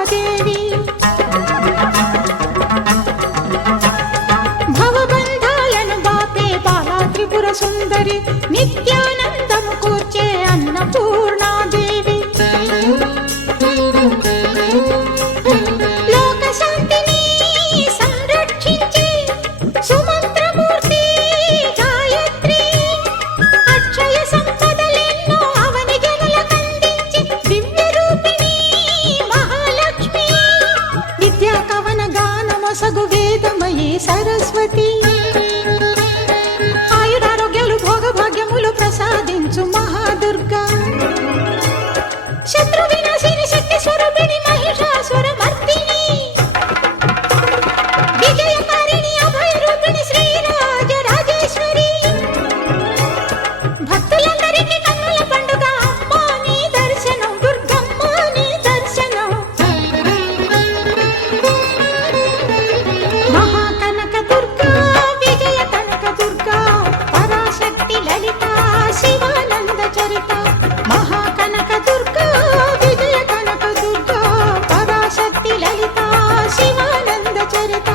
దుర్గాదేవి భవబంధాలను బాపే బాలా త్రిపుర సుందరి నిత్యానందము కూర్చే అన్నపూర్ణాదేవి లోక శాంతిని సంరక్షించే సుమంత్రమూర్తి గాయత్రి అక్షయ సంపదలెన్నో అవని జనులకందించి దివ్య రూపిణి మహాలక్ష్మి విద్యా కవన గానమొసగు వేదమయీ సరస్వతి ఆయురారోగ్యాలు భోగభాగ్యములు ప్రసాదించు మహాదుర్గా శత్రు వినాశిని శక్తి స్వరూపిణి మహిషాసుర మర్దిని విజయకారిణి అభయ రూపిణి శ్రీరాజ రాజేశ్వరి భక్తులందరికీ కన్నుల పండుగ అమ్మా నీ దర్శనం దుర్గమ్మ నీ దర్శనం మహాకనక దుర్గా విజయ కనక దుర్గా పరాశక్తి లలిత శివానంద చరిత మహాకనక దుర్గా విజయ కనక దుర్గా పరాశక్తి లలిత శివానంద చరిత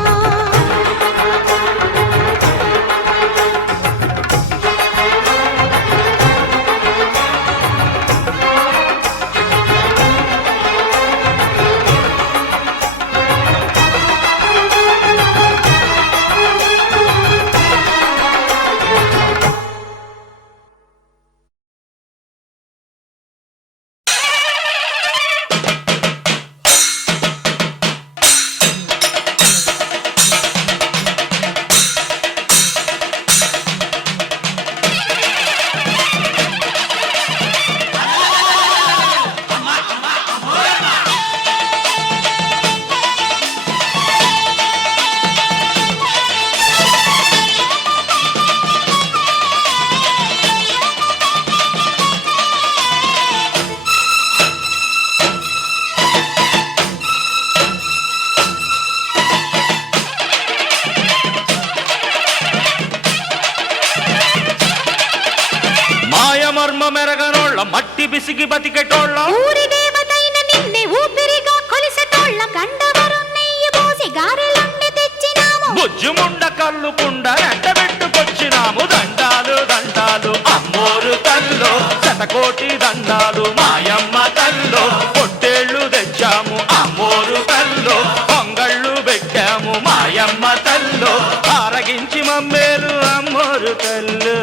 మాయమర్మ మెరగనోళ్ళ మట్టి బిసిగి బతికెటోళ్ళ ఊరి దేవతైన నిన్నే ఊపిరిగా కొలిసెటోళ్ళ గండవరం నెయ్యి పోసి గారెలుండి తెచ్చినాము బుజ్జుముండ కల్లుకుండ ఎండబెట్టుకొచ్చినాము దండాలు దండాలు అమ్మోరు తల్లో శతకోటి దండాలు మాయమ్మ తల్లో పొట్టేళ్లు తెచ్చాము అమ్మోరు తల్లో పొంగళ్ళు పెట్టాము మాయమ్మ తల్లో ఆరగించి మమ్మేలు అమ్మోరు తల్లు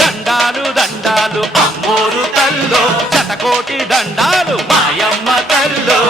దండాలు దండాలు అమ్మోరు తల్లో శతకోటి దండాలు మాయమ్మ తల్లో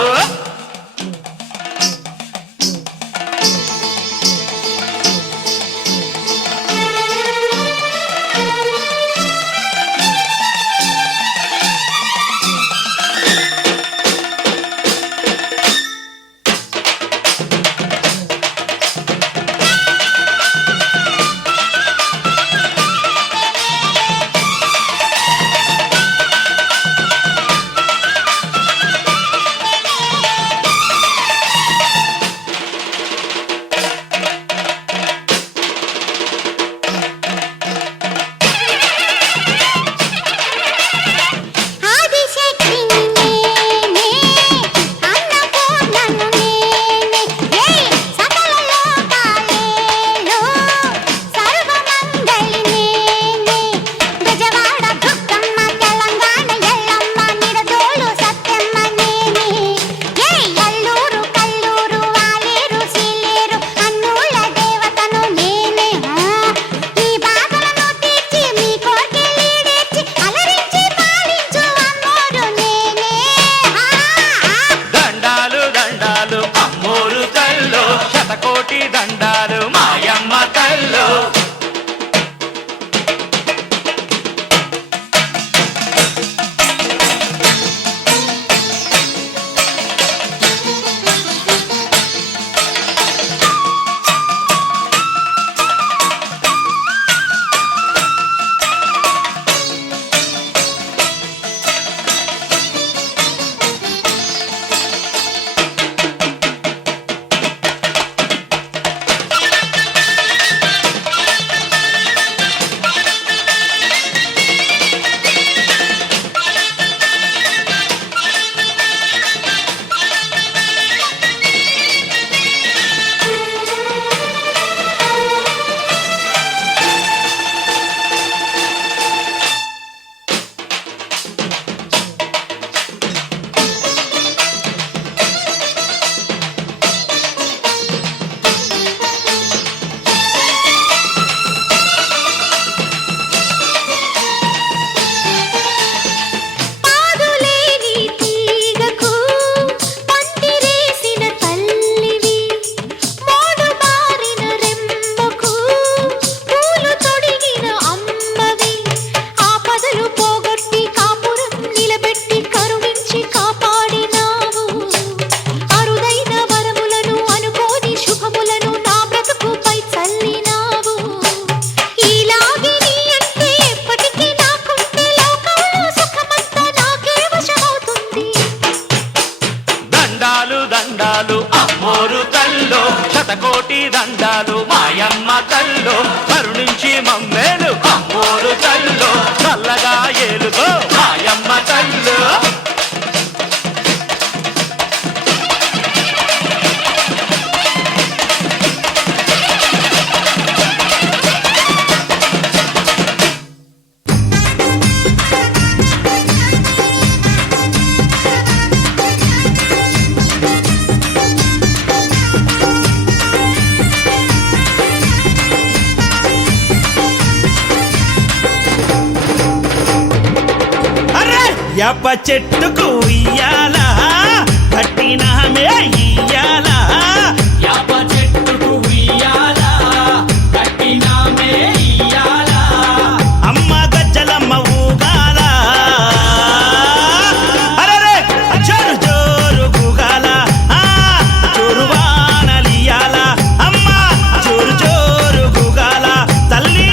శతకోటి దండాలు మాయమ్మ తల్లు కరుణించి మమ్మేలు అమ్మోరు తల్లు చల్లగా ఏలుగో మాయమ్మ తల్లు. యాప చెట్టుకు ఇయ్యాలా కట్టినామే ఇయ్యాలా, యాప చెట్టుకు ఇయ్యాలా కట్టినామే ఇయ్యాలా, అమ్మ గజ్జలమ్మ ఊగాల అరెరే జోరు జోరు గూగాల జోరువానలియాల అమ్మ జోరు జోరు గూగాల తల్లి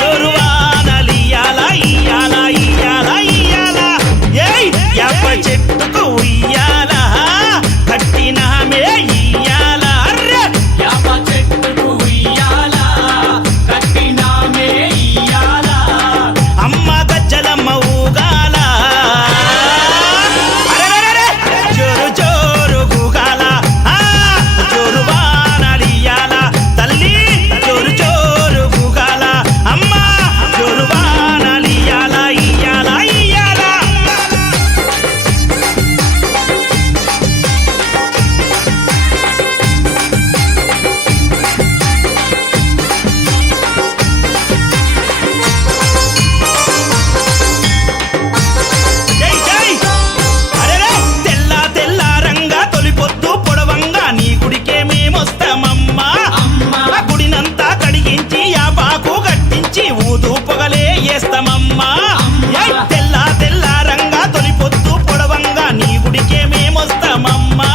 జోరువానలియాల ఇయ్యాల ఇయ్యాల ఇయ్యాల. ఏయ్ యాప చెట్టుకు ఇయ్యాల కట్టినామే ఇయ్యాల అర్రె యాప చెట్టుకు ఇయ్యాలా కట్టినామే ఇయ్యాలా, అమ్మ గజ్జలమ్మ ఊగాల అరెరెరెరె జోరు జోరు గూగాల జోరు వానలియాల తల్లి జోరు జోరు గూగాల అమ్మ జోరు వానలియాల ఇయ్యాల ఇయ్యాల. జై జై అరెరే తెల్ల తెల్ల రంగా తొలిపొద్దు పొడవంగా నీ గుడికే మేమొస్తామమ్మా, ఆ గుడినంతా కడిగించి యాపాకు గట్టించి ఊదు పొగలే వేస్తామమ్మా. ఏయ్ తెల్ల తెల్ల రంగా తొలిపొద్దు పొడవంగా నీ గుడికే మేమొస్తామమ్మా,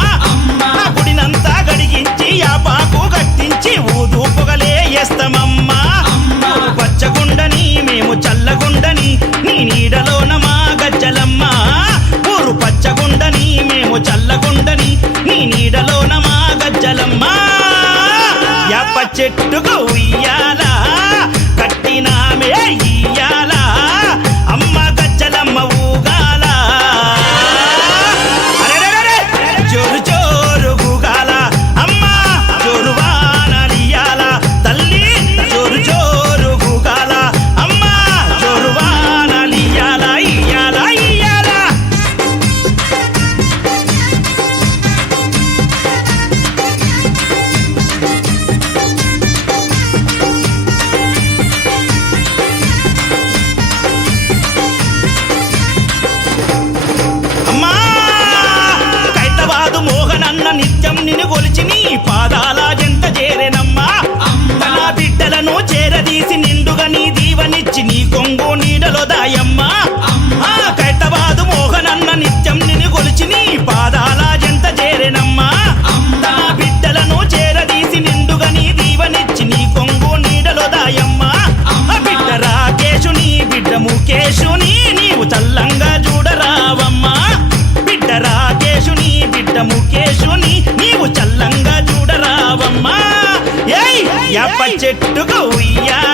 ఆ గుడినంతా కడిగించి యాపాకు గట్టించి ఊదు పొగలే వేస్తామమ్మా. పచ్చగుండని మేము చల్లగుండని నీ నీడలోన మా గజ్జలమ్మ, ఊరు పచ్చగుండని మేము చల్లగుండని నీ నీడలోన మా గజ్జలమ్మ. యాప చెట్టుకు ఉయ్యాల కట్టినామే ఇయ్యాల అమ్మ గజ్జలమ్మ ఊగాల అరెరెరెరె జోరు జోరు గూగాల అమ్మ జోరు వానలియాల తల్లి జోరు జోరు గూగాల అమ్మ జోరు వానలియాల ఇయ్యాల ఇయ్యాల. అమ్మా కైతవాదు మోహనన్న నిత్యం నిన్ను కొలిచి నీ పాదాల జంత చేరెనమ్మా, తన బిడ్డలను చేరదీసి నిండుగా నీ దీవనిచ్చి నీ కొంగు నీడలో దాయమ్మా. ఆ కైతవాదు మోహనన్న నిత్యం నిన్ను కొలిచి నీ పాదాల జంత చేరెనమ్మా, తన బిడ్డలను చేరదీసి నిండుగా నీ దీవనిచ్చి నీ కొంగు నీడలో దాయమ్మా. ఆ బిడ్డ రాకేశుని బిడ్డ ముఖేశుని నీవు చల్లంగా చూడరావమ్మా, బిడ్డ రాకేశుని బిడ్డ ముఖేశుని నీవు చల్లంగా చూడరావమ్మా. ఏయ్ యాప చెట్టుకు ఉయ్యాల